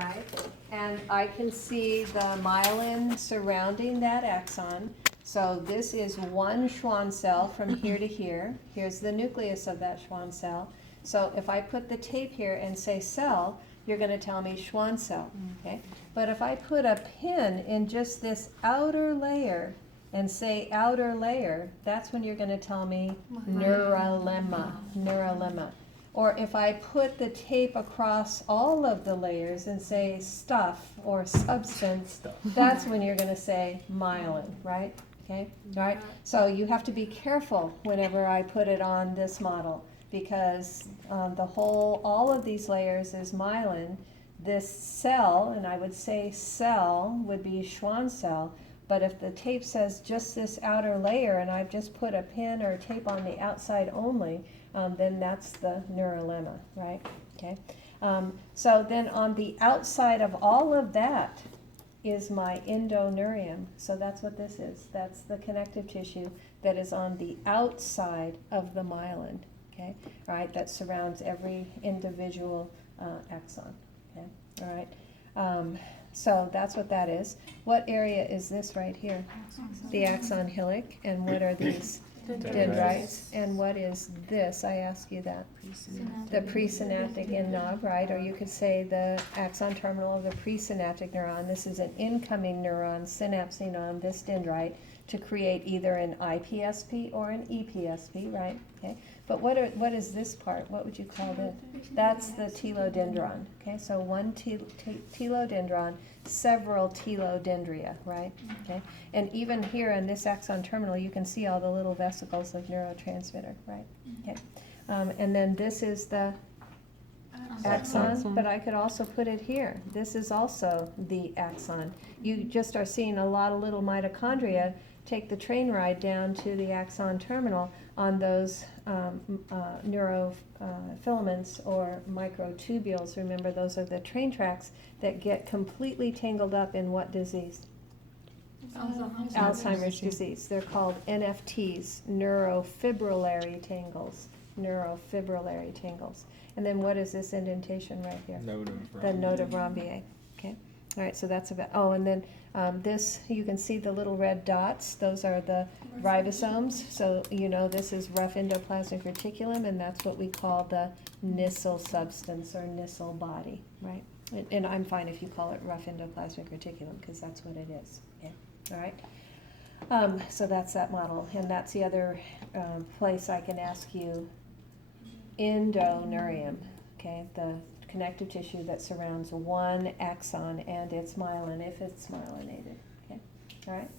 right? And I can see the myelin surrounding that axon. So this is one Schwann cell from here to here. Here's the nucleus of that Schwann cell. So if I put the tape here and say cell, you're going to tell me Schwann cell, okay? But if I put a pin in just this outer layer and say outer layer, that's when you're going to tell me neuralemma, neuralemma. Or if I put the tape across all of the layers and say stuff or substance, that's when you're going to say myelin, right? Okay, all right. So you have to be careful whenever I put it on this model, because all of these layers is myelin. This cell, and I would say cell would be Schwann cell, but if the tape says just this outer layer and I've just put a pin or a tape on the outside only, then that's the neuralemma, right? Okay. So then on the outside of all of that is my endoneurium. So that's what this is. That's the connective tissue that is on the outside of the myelin. Okay, all right, that surrounds every individual axon. Okay, all right. So that's what that is. What area is this right here? The axon hillock. And what are these? Dendrites. And what is this? I ask you that. The presynaptic end knob, right? Or you could say the axon terminal of the presynaptic neuron. This is an incoming neuron synapsing on this dendrite to create either an IPSP or an EPSP, right? Okay. But what is this part? What would you call this? That's the telodendron. Okay, so one telodendron, several telodendria, right? Okay, and even here in this axon terminal, you can see all the little vesicles of neurotransmitter, right? Okay, and then this is the axon, but I could also put it here. This is also the axon. You just are seeing a lot of little mitochondria take the train ride down to the axon terminal on those neurofilaments or microtubules. Remember, those are the train tracks that get completely tangled up in what disease? Alzheimer's disease. They're called NFTs, neurofibrillary tangles. Neurofibrillary tangles. And then what is this indentation right here? The node of Rambier. Okay. All right, so that's about, oh, and then this, you can see the little red dots. Those are the ribosomes. So you know this is rough endoplasmic reticulum, and that's what we call the Nissl substance or Nissl body, right? And I'm fine if you call it rough endoplasmic reticulum, because that's what it is. Okay, all right? So that's that model, and that's the other place I can ask you, endoneurium, okay, the connective tissue that surrounds one axon and its myelin, if it's myelinated. Okay, all right.